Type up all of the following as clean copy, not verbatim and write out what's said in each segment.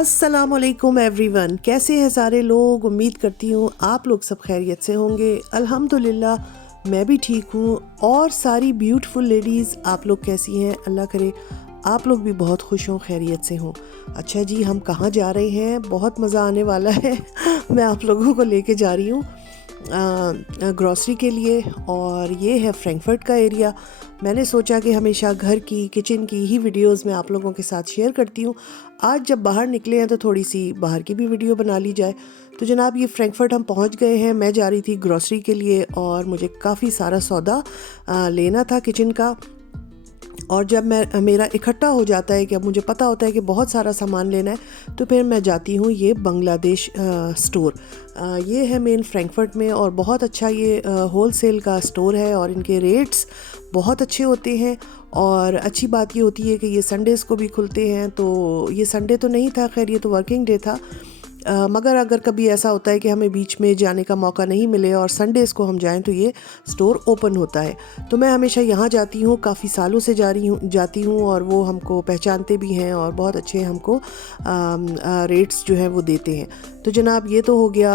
अस्सलामुअलैकुम एवरीवन, कैसे हैं सारे लोग। उम्मीद करती हूँ आप लोग सब खैरियत से होंगे। अल्हम्दुलिल्लाह मैं भी ठीक हूँ। और सारी ब्यूटीफुल लेडीज़ आप लोग कैसी हैं? अल्लाह करे आप लोग भी बहुत खुश हों, खैरियत से हों। अच्छा जी, हम कहाँ जा रहे हैं? बहुत मज़ा आने वाला है। मैं आप लोगों को लेके जा रही हूँ ग्रॉसरी के लिए, और ये है फ्रैंकफर्ट का एरिया। मैंने सोचा कि हमेशा घर की किचन की ही वीडियोस मैं आप लोगों के साथ शेयर करती हूँ। आज जब बाहर निकले हैं तो थोड़ी सी बाहर की भी वीडियो बना ली जाए। तो जनाब, ये फ्रैंकफर्ट हम पहुँच गए हैं। मैं जा रही थी ग्रॉसरी के लिए और मुझे काफ़ी सारा सौदा लेना था किचन का। और जब मेरा इकट्ठा हो जाता है कि अब मुझे पता होता है कि बहुत सारा सामान लेना है, तो फिर मैं जाती हूँ ये बांग्लादेश स्टोर। ये है मेन फ्रैंकफर्ट में, और बहुत अच्छा ये होलसेल का स्टोर है और इनके रेट्स बहुत अच्छे होते हैं। और अच्छी बात ये होती है कि ये संडेज़ को भी खुलते हैं। तो ये संडे तो नहीं था, खैर ये तो वर्किंग डे था। मगर अगर कभी ऐसा होता है कि हमें बीच में जाने का मौका नहीं मिले और संडेज़ को हम जाएं, तो ये स्टोर ओपन होता है। तो मैं हमेशा यहाँ जाती हूँ, काफ़ी सालों से जाती हूँ, और वो हमको पहचानते भी हैं और बहुत अच्छे हमको रेट्स जो हैं वो देते हैं। तो जनाब, ये तो हो गया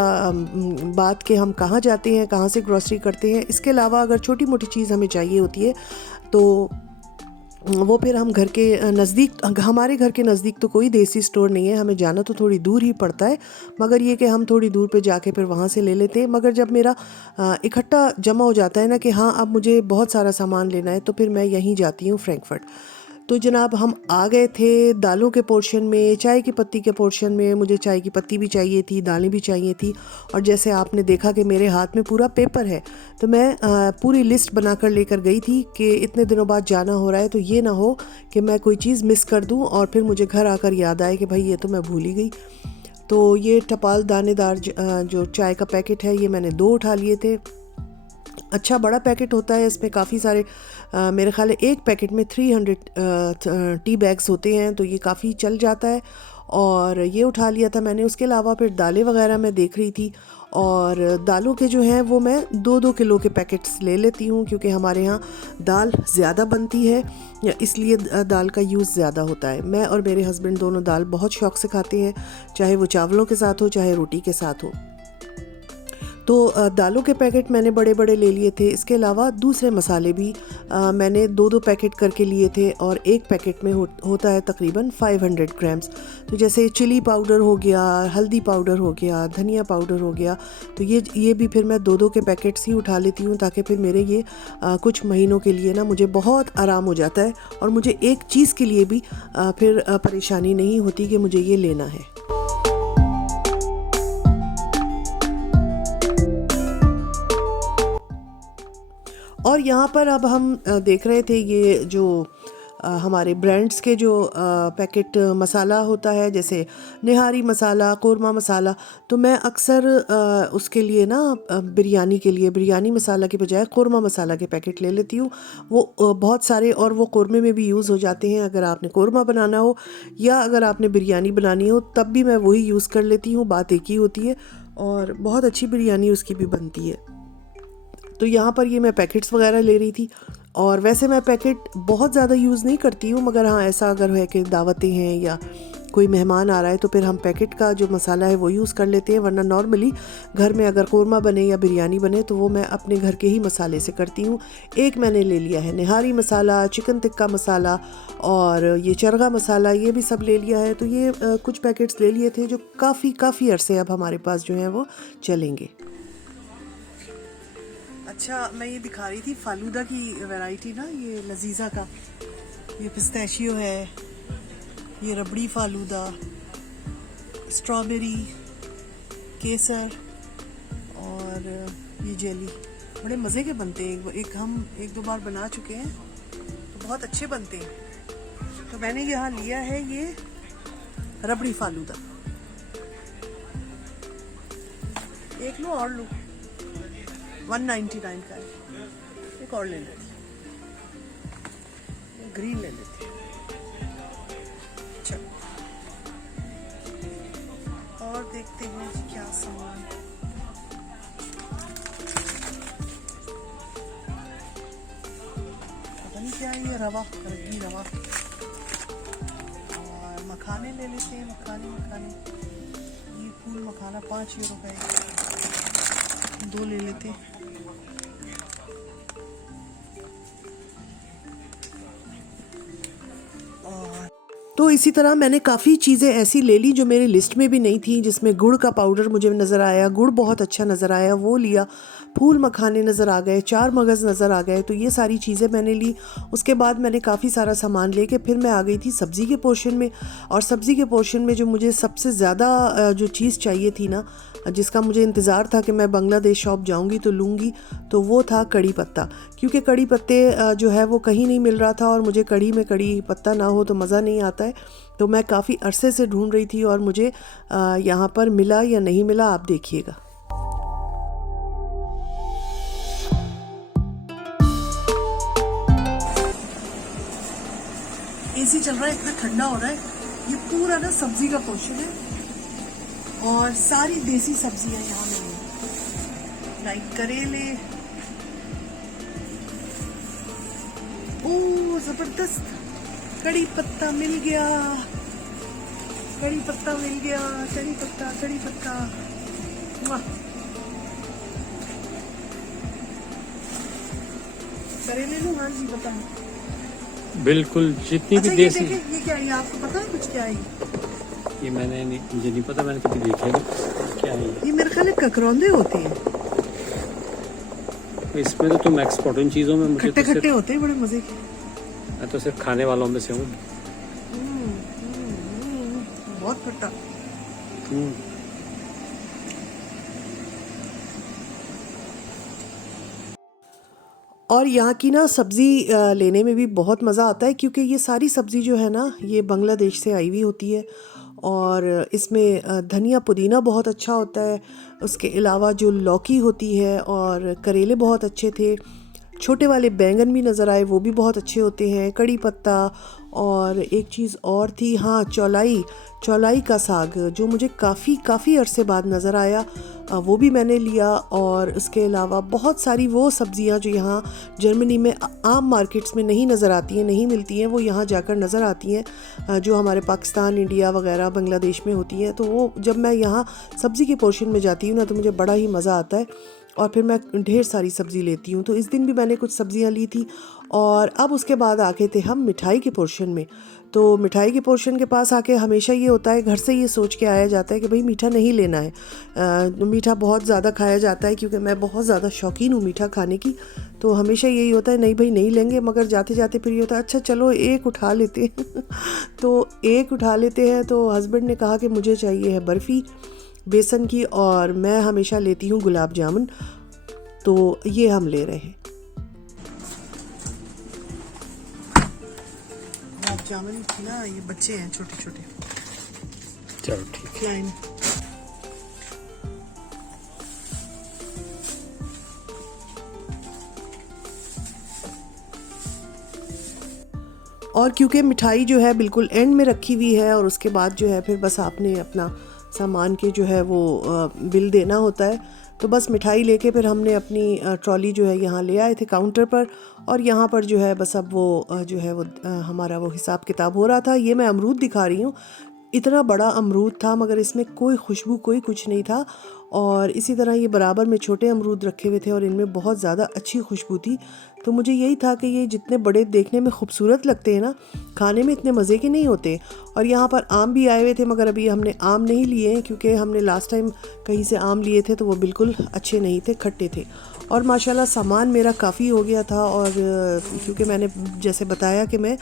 बात कि हम कहाँ जाते हैं, कहाँ से ग्रॉसरी करते हैं। इसके अलावा अगर छोटी मोटी चीज़ हमें चाहिए होती है तो वो फिर हम घर के नज़दीक, हमारे घर के नज़दीक तो कोई देसी स्टोर नहीं है, हमें जाना तो थोड़ी दूर ही पड़ता है। मगर ये कि हम थोड़ी दूर पे जाके फिर वहाँ से ले लेते हैं। मगर जब मेरा इकट्ठा जमा हो जाता है ना कि हाँ अब मुझे बहुत सारा सामान लेना है, तो फिर मैं यहीं जाती हूँ फ्रैंकफर्ट। तो जनाब, हम आ गए थे दालों के पोर्शन में, चाय की पत्ती के पोर्शन में। मुझे चाय की पत्ती भी चाहिए थी, दालें भी चाहिए थी। और जैसे आपने देखा कि मेरे हाथ में पूरा पेपर है, तो मैं पूरी लिस्ट बनाकर लेकर गई थी कि इतने दिनों बाद जाना हो रहा है, तो ये ना हो कि मैं कोई चीज़ मिस कर दूं और फिर मुझे घर आकर याद आए कि भाई ये तो मैं भूल ही गई। तो ये टपाल दानेदार जो चाय का पैकेट है, ये मैंने 2 उठा लिए थे। अच्छा बड़ा पैकेट होता है, इसमें काफ़ी सारे मेरे ख्याल है एक पैकेट में 300 टी बैग्स होते हैं, तो ये काफ़ी चल जाता है। और ये उठा लिया था मैंने। उसके अलावा फिर दालें वगैरह मैं देख रही थी, और दालों के जो हैं वो मैं 2-2 किलो के पैकेट्स ले लेती हूँ, क्योंकि हमारे यहाँ दाल ज़्यादा बनती है, या इसलिए दाल का यूज़ ज़्यादा होता है। मैं और मेरे हस्बैंड दोनों दाल बहुत शौक़ से खाते हैं, चाहे वो चावलों के साथ हो चाहे रोटी के साथ हो। तो दालों के पैकेट मैंने बड़े बड़े ले लिए थे। इसके अलावा दूसरे मसाले भी मैंने 2-2 पैकेट करके लिए थे, और एक पैकेट में होता है तकरीबन 500 ग्राम्स। तो जैसे चिली पाउडर हो गया, हल्दी पाउडर हो गया, धनिया पाउडर हो गया, तो ये भी फिर मैं 2-2 के पैकेट्स ही उठा लेती हूँ, ताकि फिर मेरे ये कुछ महीनों के लिए ना मुझे बहुत आराम हो जाता है, और मुझे एक चीज़ के लिए भी फिर परेशानी नहीं होती कि मुझे ये लेना है। और यहाँ पर अब हम देख रहे थे ये जो हमारे ब्रांड्स के जो पैकेट मसाला होता है, जैसे निहारी मसाला, कोरमा मसाला। तो मैं अक्सर उसके लिए ना बिरयानी के लिए बिरयानी मसाला के बजाय कोरमा मसाला के पैकेट ले लेती हूँ। वो बहुत सारे, और वो कोरमे में भी यूज़ हो जाते हैं। अगर आपने कोरमा बनाना हो या अगर आपने बिरयानी बनानी हो, तब भी मैं वही यूज़ कर लेती हूँ। बात एक ही होती है, और बहुत अच्छी बिरयानी उसकी भी बनती है। तो यहाँ पर ये मैं पैकेट्स वगैरह ले रही थी। और वैसे मैं पैकेट बहुत ज़्यादा यूज़ नहीं करती हूँ, मगर हाँ ऐसा अगर है कि दावतें हैं या कोई मेहमान आ रहा है, तो फिर हम पैकेट का जो मसाला है वो यूज़ कर लेते हैं। वरना नॉर्मली घर में अगर कोरमा बने या बिरयानी बने, तो वो मैं अपने घर के ही मसाले से करती हूँ। एक मैंने ले लिया है निहारी मसाला, चिकन टिक्का मसाला, और ये चरगा मसाला, ये भी सब ले लिया है। तो ये कुछ पैकेट्स ले लिए थे जो काफ़ी अरसे अब हमारे पास जो है वो चलेंगे। अच्छा, मैं ये दिखा रही थी फालूदा की वैरायटी ना, ये लजीजा का, ये पिस्ताशियो है, ये रबड़ी फालूदा, स्ट्रॉबेरी, केसर, और ये जेली। बड़े मज़े के बनते हैं। हम 1-2 बार बना चुके हैं, तो बहुत अच्छे बनते हैं। तो मैंने यहाँ लिया है ये रबड़ी फालूदा। एक लो और लो, 199 का है। एक और ले लेते, ग्रीन ले लेते। अच्छा, और देखते हैं क्या सामान। पता नहीं क्या है ये, रवा, रबड़ी रवा, और मखाने ले लेते हैं, मखाने। ये फूल मखाना 5 यूरो का है, 2 ले लेते हैं। तो इसी तरह मैंने काफ़ी चीज़ें ऐसी ले ली जो मेरी लिस्ट में भी नहीं थी, जिसमें गुड़ का पाउडर मुझे नज़र आया, गुड़ बहुत अच्छा नज़र आया, वो लिया। फूल मखाने नज़र आ गए, 4 मगज़ नज़र आ गए, तो ये सारी चीज़ें मैंने ली। उसके बाद मैंने काफ़ी सारा सामान लेके फिर मैं आ गई थी सब्ज़ी के पोर्शन में। और सब्ज़ी के पोर्शन में जो मुझे सबसे ज़्यादा जो चीज़ चाहिए थी ना, जिसका मुझे इंतज़ार था कि मैं बांग्लादेश शॉप जाऊंगी तो लूँगी, तो वो था कड़ी पत्ता। क्योंकि कड़ी पत्ते जो है वो कहीं नहीं मिल रहा था, और मुझे कड़ी में कड़ी पत्ता ना हो तो मज़ा नहीं आता है। तो मैं काफ़ी अरसे से ढूंढ रही थी और मुझे यहाँ पर मिला या नहीं मिला, आप देखिएगा। एसी चल रहा है, इतना ठंडा हो रहा है। ये पूरा ना सब्जी का पोर्शन है और सारी देसी सब्जियां यहाँ मिली हैं, लाइक करेले। ओ जबरदस्त, कड़ी पत्ता मिल गया, कड़ी पत्ता मिल गया, कड़ी पत्ता। वाह, करेले लूं? हाँ जी, बताएं। बिल्कुल, जितनी भी देसी। ये क्या है, आपको पता है कुछ क्या है? ये मुझे नहीं पता, मैंने कभी देखा नहीं क्या है ये मेरे ख्याल में ककरौंदे होते हैं। इसमें तो तुम एक्सपर्ट इन चीज़ों में, मुझे खट्टे खट्टे होते हैं, बड़े मजे के। मैं तो सिर्फ खाने वालों में से हूँ। बहुत खट्टा। और यहाँ की ना सब्ज़ी लेने में भी बहुत मज़ा आता है, क्योंकि ये सारी सब्ज़ी जो है ना, ये बांग्लादेश से आई हुई होती है। और इसमें धनिया पुदीना बहुत अच्छा होता है। उसके अलावा जो लौकी होती है, और करेले बहुत अच्छे थे। छोटे वाले बैंगन भी नज़र आए, वो भी बहुत अच्छे होते हैं। कड़ी पत्ता, और एक चीज़ और थी, हाँ, चौलाई का साग, जो मुझे काफ़ी अरसे बाद नज़र आया, वो भी मैंने लिया। और उसके अलावा बहुत सारी वो सब्ज़ियाँ जो यहाँ जर्मनी में आम मार्केट्स में नहीं नज़र आती हैं, नहीं मिलती हैं, वो यहाँ जाकर नज़र आती हैं, जो हमारे पाकिस्तान, इंडिया वगैरह बांग्लादेश में होती हैं। तो वो जब मैं यहाँ सब्ज़ी के पोर्शन में जाती हूँ ना, तो मुझे बड़ा ही मज़ा आता है, और फिर मैं ढेर सारी सब्ज़ी लेती हूँ। तो इस दिन भी मैंने कुछ सब्ज़ियाँ ली थी। और अब उसके बाद आके थे हम मिठाई के पोर्शन में। तो मिठाई के पोर्शन के पास आके हमेशा ये होता है, घर से ये सोच के आया जाता है कि भाई मीठा नहीं लेना है। मीठा बहुत ज़्यादा खाया जाता है, क्योंकि मैं बहुत ज़्यादा शौकीन हूँ मीठा खाने की। तो हमेशा यही होता है, नहीं भाई नहीं लेंगे, मगर जाते जाते फिर ये होता है अच्छा चलो एक उठा लेते हैं। तो एक उठा लेते हैं। तो हस्बैंड ने कहा कि मुझे चाहिए है बर्फ़ी बेसन की, और मैं हमेशा लेती हूँ गुलाब जामुन। तो ये हम ले रहे हैं गुलाब जामुन ना। ये बच्चे हैं छोटे छोटे। चलो ठीक है। और क्योंकि मिठाई जो है बिल्कुल एंड में रखी हुई है, और उसके बाद जो है फिर बस आपने अपना सामान के जो है वो बिल देना होता है। तो बस मिठाई लेके फिर हमने अपनी ट्रॉली जो है यहाँ ले आए थे काउंटर पर। और यहाँ पर जो है बस अब वो जो है वो हमारा वो हिसाब किताब हो रहा था। ये मैं अमरूद दिखा रही हूँ, इतना बड़ा अमरूद था, मगर इसमें कोई खुशबू कोई कुछ नहीं था। और इसी तरह ये बराबर में छोटे अमरूद रखे हुए थे, और इनमें बहुत ज़्यादा अच्छी खुशबू थी। तो मुझे यही था कि ये जितने बड़े देखने में खूबसूरत लगते हैं ना, खाने में इतने मज़े के नहीं होते। और यहाँ पर आम भी आए हुए थे, मगर अभी हमने आम नहीं लिए हैं, क्योंकि हमने लास्ट टाइम कहीं से आम लिए थे तो वो बिल्कुल अच्छे नहीं थे, खट्टे थे। और माशाल्लाह सामान मेरा काफ़ी हो गया था। और क्योंकि मैंने जैसे बताया कि मैं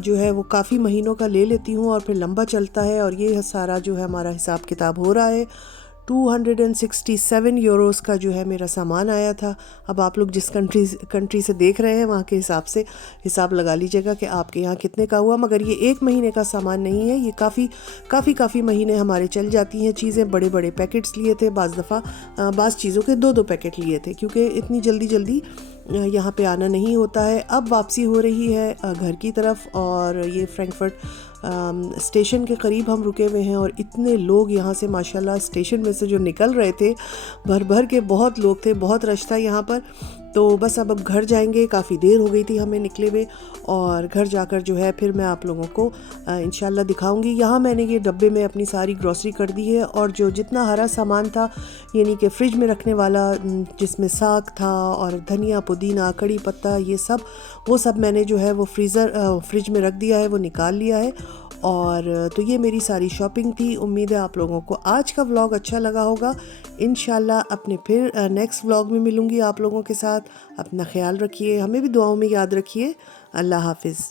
जो है वो काफ़ी महीनों का ले लेती हूँ, और फिर लंबा चलता है। और ये सारा जो है हमारा हिसाब किताब हो रहा है। 267 यूरोस का जो है मेरा सामान आया था। अब आप लोग जिस कंट्री से देख रहे हैं, वहाँ के हिसाब से हिसाब लगा लीजिएगा कि आपके यहाँ कितने का हुआ। मगर ये 1 महीने का सामान नहीं है, ये काफ़ी महीने हमारे चल जाती हैं चीज़ें। बड़े बड़े पैकेट्स लिए थे, बाज़ दफ़ा बाज़ चीज़ों के 2-2 पैकेट लिए थे, क्योंकि इतनी जल्दी यहाँ पे आना नहीं होता है। अब वापसी हो रही है घर की तरफ, और ये फ्रैंकफर्ट स्टेशन के करीब हम रुके हुए हैं। और इतने लोग यहाँ से माशाल्लाह स्टेशन में से जो निकल रहे थे, भर भर के बहुत लोग थे, बहुत रश था यहाँ पर। तो बस अब घर जाएंगे, काफ़ी देर हो गई थी हमें निकले हुए, और घर जाकर जो है फिर मैं आप लोगों को इंशाल्लाह दिखाऊंगी। यहाँ मैंने ये डब्बे में अपनी सारी ग्रॉसरी कर दी है, और जो जितना हरा सामान था यानी कि फ्रिज में रखने वाला, जिसमें साग था और धनिया, पुदीना, कड़ी पत्ता, ये सब, वो सब मैंने जो है वो फ्रिज में रख दिया है, वो निकाल लिया है। और तो ये मेरी सारी शॉपिंग थी। उम्मीद है आप लोगों को आज का व्लॉग अच्छा लगा होगा। इंशाल्लाह अपने फिर नेक्स्ट व्लॉग में मिलूँगी आप लोगों के साथ। अपना ख्याल रखिए, हमें भी दुआओं में याद रखिए। अल्लाह हाफिज़।